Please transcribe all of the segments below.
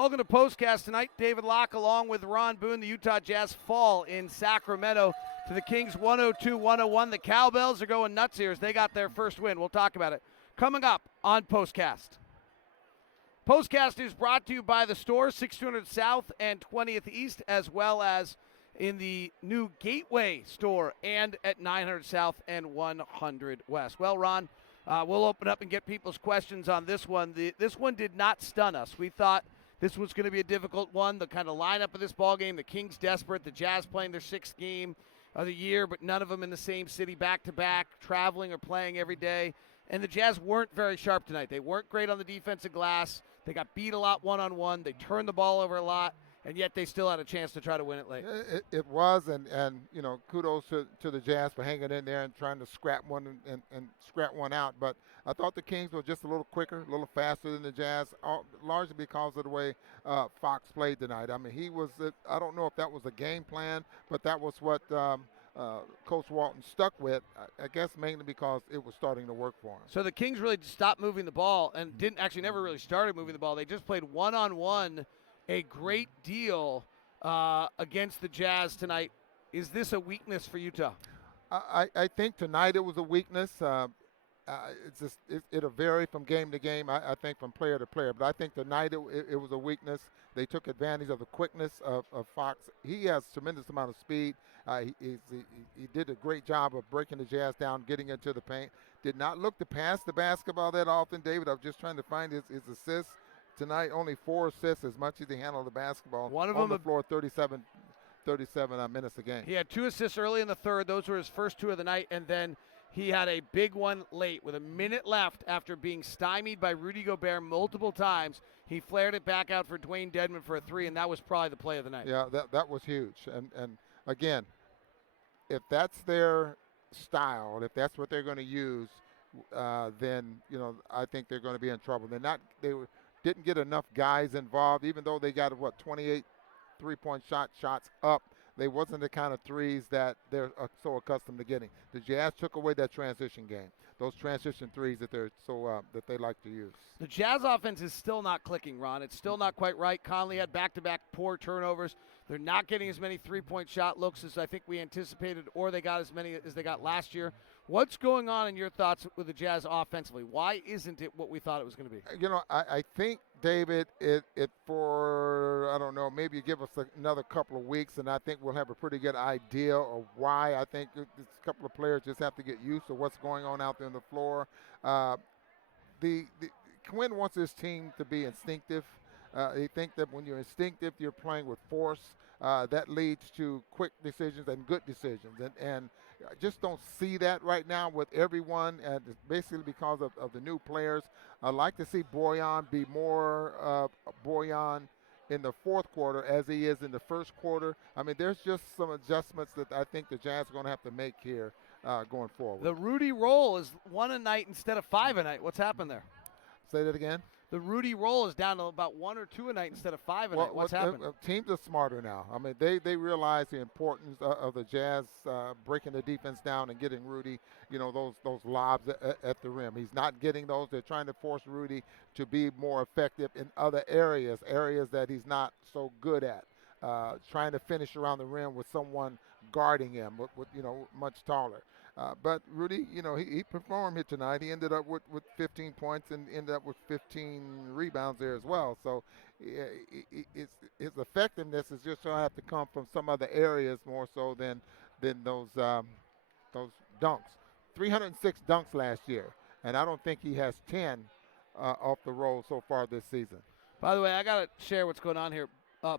Welcome to POSTCAST tonight. David Locke along with Ron Boone. The Utah Jazz fall in Sacramento to the Kings 102-101. The Cowbells are going nuts here as they got their first win. We'll talk about it coming up on POSTCAST. POSTCAST is brought to you by the store, 6200 South and 20th East, as well as in the new Gateway store and at 900 South and 100 West. Well, Ron, we'll open up and get people's questions on this one. This one did not stun us. We thought this was going to be a difficult one. The kind of lineup of this ball game, the Kings desperate, the Jazz playing their sixth game of the year, but none of them in the same city back-to-back, traveling or playing every day. And the Jazz weren't very sharp tonight. They weren't great on the defensive glass. They got beat a lot one-on-one. They turned the ball over a lot, and yet they still had a chance to try to win it late. It was, and you know, kudos to the Jazz for hanging in there and trying to scrap one and scrap one out. But I thought the Kings were just a little quicker, a little faster than the Jazz, largely because of the way Fox played tonight. I mean, I don't know if that was a game plan, but that was what Coach Walton stuck with, I guess mainly because it was starting to work for him. So the Kings really stopped moving the ball and never really started moving the ball. They just played one-on-one a great deal against the Jazz tonight. Is this a weakness for Utah? I think tonight it was a weakness. It'll vary from game to game, I think from player to player. But I think tonight it was a weakness. They took advantage of the quickness of Fox. He has a tremendous amount of speed. He did a great job of breaking the Jazz down, getting into the paint. Did not look to pass the basketball that often, David. I was just trying to find his assists. Tonight, only 4 assists, as much as he handled the basketball. One of on them the floor, 37 minutes a game. He had 2 assists early in the third. Those were his first 2 of the night, and then he had a big one late with a minute left after being stymied by Rudy Gobert multiple times. He flared it back out for Dwayne Dedmon for a 3, and that was probably the play of the night. Yeah, that was huge. And again, if that's their style, if that's what they're going to use, then I think they're going to be in trouble. Didn't get enough guys involved, even though they got 28 three-point shots up. They wasn't the kind of threes that they're so accustomed to getting. The Jazz took away that transition game, those transition threes that that they like to use. The Jazz offense is still not clicking, Ron. It's still not quite right. Conley had back-to-back poor turnovers. They're not getting as many three-point shot looks as I think we anticipated, or they got as many as they got last year. What's going on in your thoughts with the Jazz offensively? Why isn't it what we thought it was going to be? I think, David, I don't know, maybe give us another couple of weeks, and I think we'll have a pretty good idea of why. I think this couple of players just have to get used to what's going on out there on the floor. Quinn wants his team to be instinctive. They think that when you're instinctive, you're playing with force. That leads to quick decisions and good decisions. And I just don't see that right now with everyone, and it's basically because of the new players. I'd like to see Bojan be more Bojan in the fourth quarter as he is in the first quarter. I mean, there's just some adjustments that I think the Jazz are going to have to make here going forward. The Rudy roll is 1 a night instead of 5 a night. What's happened there? Say that again? The Rudy roll is down to about 1 or 2 a night instead of 5 a night. What's happened? Teams are smarter now. I mean, they realize the importance of the Jazz breaking the defense down and getting Rudy, those lobs at the rim. He's not getting those. They're trying to force Rudy to be more effective in other areas that he's not so good at. Trying to finish around the rim with someone guarding him, with much taller. But Rudy, he performed here tonight. He ended up with 15 points and ended up with 15 rebounds there as well. So his effectiveness is just going to have to come from some other areas more so than those dunks. 306 dunks last year, and I don't think he has 10 off the roll so far this season. By the way, I got to share what's going on here.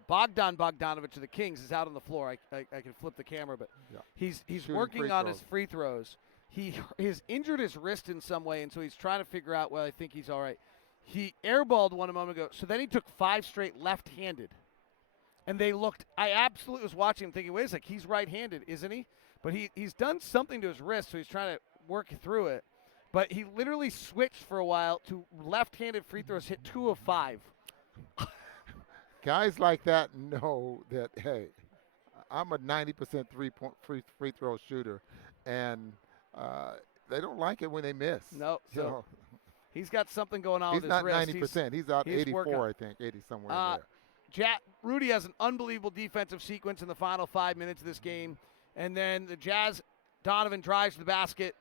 Bogdan Bogdanovic of the Kings is out on the floor. I can flip the camera, but yeah. He's working on his free throws. He has injured his wrist in some way, and so he's trying to figure out, I think he's all right. He airballed one a moment ago, so then he took 5 straight left-handed. And they looked – I absolutely was watching him thinking, wait a sec, he's right-handed, isn't he? But he's done something to his wrist, so he's trying to work through it. But he literally switched for a while to left-handed free throws, hit 2 of 5. Guys like that know that, hey, I'm a 90% free throw shooter, and they don't like it when they miss. No. So He's got something going on He's with his not wrist. 90%. He's out he's 84, working. I think, 80 somewhere in there. Rudy has an unbelievable defensive sequence in the final 5 minutes of this game. And then the Jazz, Donovan drives to the basket,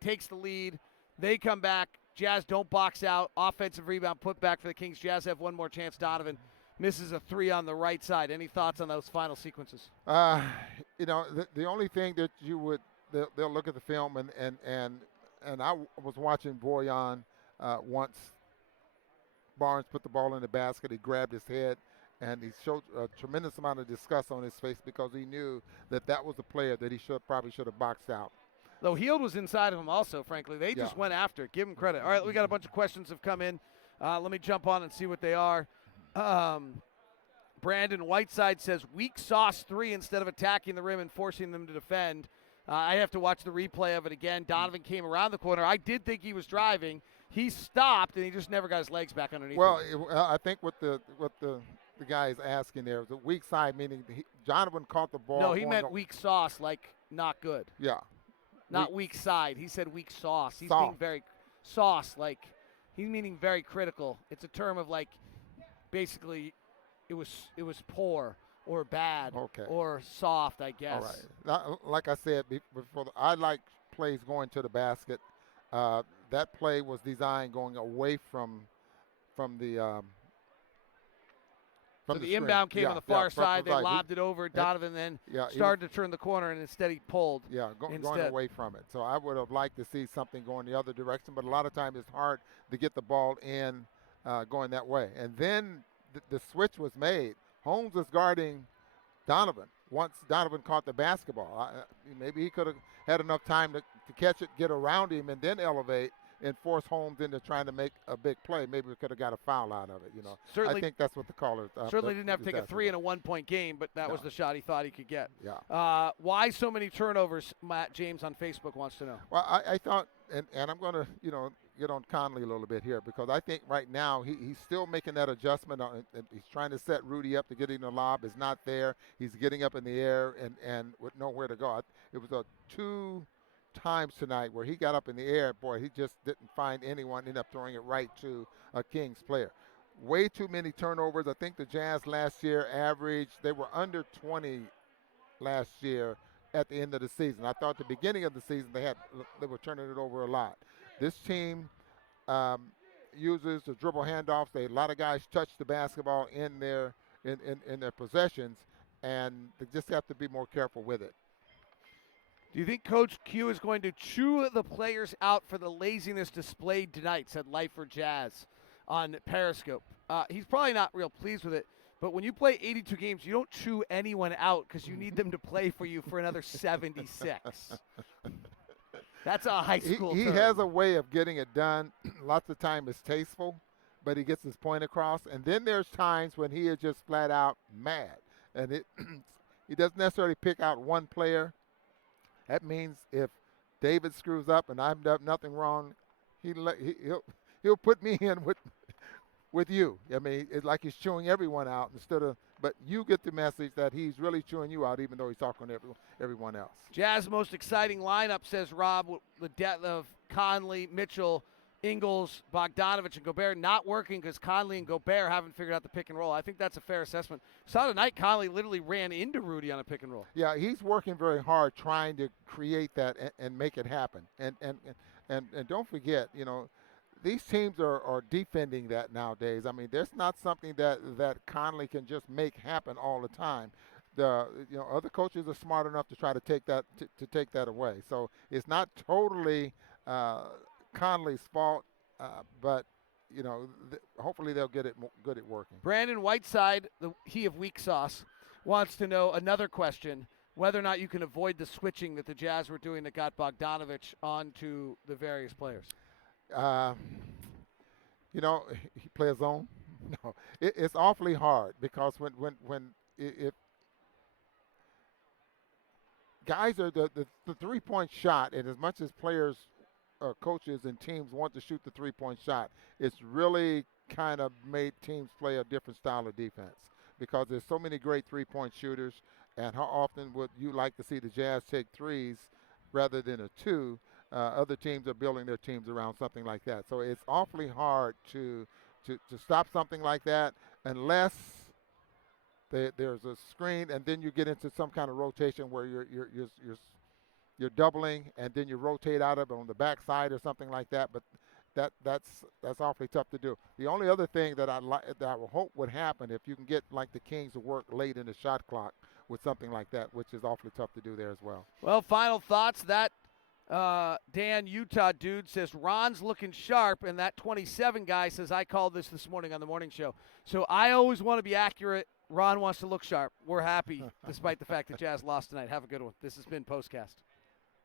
takes the lead. They come back. Jazz don't box out. Offensive rebound, put back for the Kings. Jazz have one more chance. Donovan misses a three on the right side. Any thoughts on those final sequences? The only thing that you would, they'll look at the film, and I was watching Boyan once Barnes put the ball in the basket. He grabbed his head, and he showed a tremendous amount of disgust on his face because he knew that was a player that he probably should have boxed out. Though Hield was inside of him also, frankly. They just went after it. Give him credit. All right, we got a bunch of questions have come in. Let me jump on and see what they are. Brandon Whiteside says, weak sauce 3 instead of attacking the rim and forcing them to defend. I have to watch the replay of it again. Donovan came around the corner. I did think he was driving. He stopped, and he just never got his legs back underneath him. I think what the guy is asking there is a weak side, meaning Donovan caught the ball. No, he meant weak sauce, like not good. Yeah. Not weak side. He said weak sauce. He's Soft. being very sauce, like he's meaning very critical. It's a term of like basically it was poor or bad or soft, I guess. All right. Now, like I said before, I like plays going to the basket. That play was designed going away from the so the inbound came on the far side. They lobbed it over. Donovan then started to turn the corner, and instead he pulled. Yeah, going away from it. So I would have liked to see something going the other direction, but a lot of times it's hard to get the ball in going that way. And then the switch was made. Holmes was guarding Donovan. Once Donovan caught the basketball, maybe he could have had enough time to catch it, get around him, and then elevate and force Holmes into trying to make a big play. Maybe we could have got a foul out of it. Certainly, I think that's what the caller. Certainly didn't have to take a 3 in a 1-point game, but that was the shot he thought he could get. Yeah. Why so many turnovers? Matt James on Facebook wants to know. Well, I thought, and I'm going to get on Conley a little bit here because I think right now he's still making that adjustment. He's trying to set Rudy up to get him the lob. It's not there. He's getting up in the air and with nowhere to go. It was 2 times tonight where he got up in the air. Boy, he just didn't find anyone. Ended up throwing it right to a Kings player. Way too many turnovers. I think the Jazz last year averaged, they were under 20 last year at the end of the season. I thought at the beginning of the season they were turning it over a lot. This team uses the dribble handoffs. A lot of guys touch the basketball in their possessions, and they just have to be more careful with it. Do you think Coach Q is going to chew the players out for the laziness displayed tonight, said Lifer Jazz on Periscope. He's probably not real pleased with it, but when you play 82 games, you don't chew anyone out because you need them to play for you for another 76. That's a high school He term. has a way of getting it done. Lots of time it's tasteful, but he gets his point across. And then there's times when he is just flat out mad. And he doesn't necessarily pick out one player. That means if David screws up and I've done nothing wrong, he'll put me in with you. I mean, it's like he's chewing everyone out but you get the message that he's really chewing you out even though he's talking to everyone else. Jazz most exciting lineup, says Rob, with the depth of Conley, Mitchell, Ingles, Bogdanovich, and Gobert not working because Conley and Gobert haven't figured out the pick and roll. I think that's a fair assessment. Saw tonight Conley literally ran into Rudy on a pick and roll. Yeah, he's working very hard trying to create that and make it happen. And don't forget, these teams are defending that nowadays. I mean, there's not something that Conley can just make happen all the time. Other coaches are smart enough to try to take that away. So it's not totally Conley's fault, but hopefully they'll get it good at working. Brandon Whiteside, he of weak sauce, wants to know another question: whether or not you can avoid the switching that the Jazz were doing that got Bogdanovich onto the various players. He plays zone. No, it's awfully hard because if guys are the 3-point shot, and as much as players, coaches, and teams want to shoot the 3-point shot, it's really kind of made teams play a different style of defense because there's so many great 3-point shooters. And how often would you like to see the Jazz take threes rather than a 2? other teams are building their teams around something like that. So it's awfully hard to stop something like that unless there's a screen, and then you get into some kind of rotation where you're doubling, and then you rotate out of it on the backside or something like that. But that's awfully tough to do. The only other thing that I would hope would happen if you can get like the Kings to work late in the shot clock with something like that, which is awfully tough to do there as well. Well, final thoughts. That Dan Utah dude says Ron's looking sharp, and that 27 guy says I called this morning on the morning show. So I always want to be accurate. Ron wants to look sharp. We're happy despite the fact that Jazz lost tonight. Have a good one. This has been POSTCAST.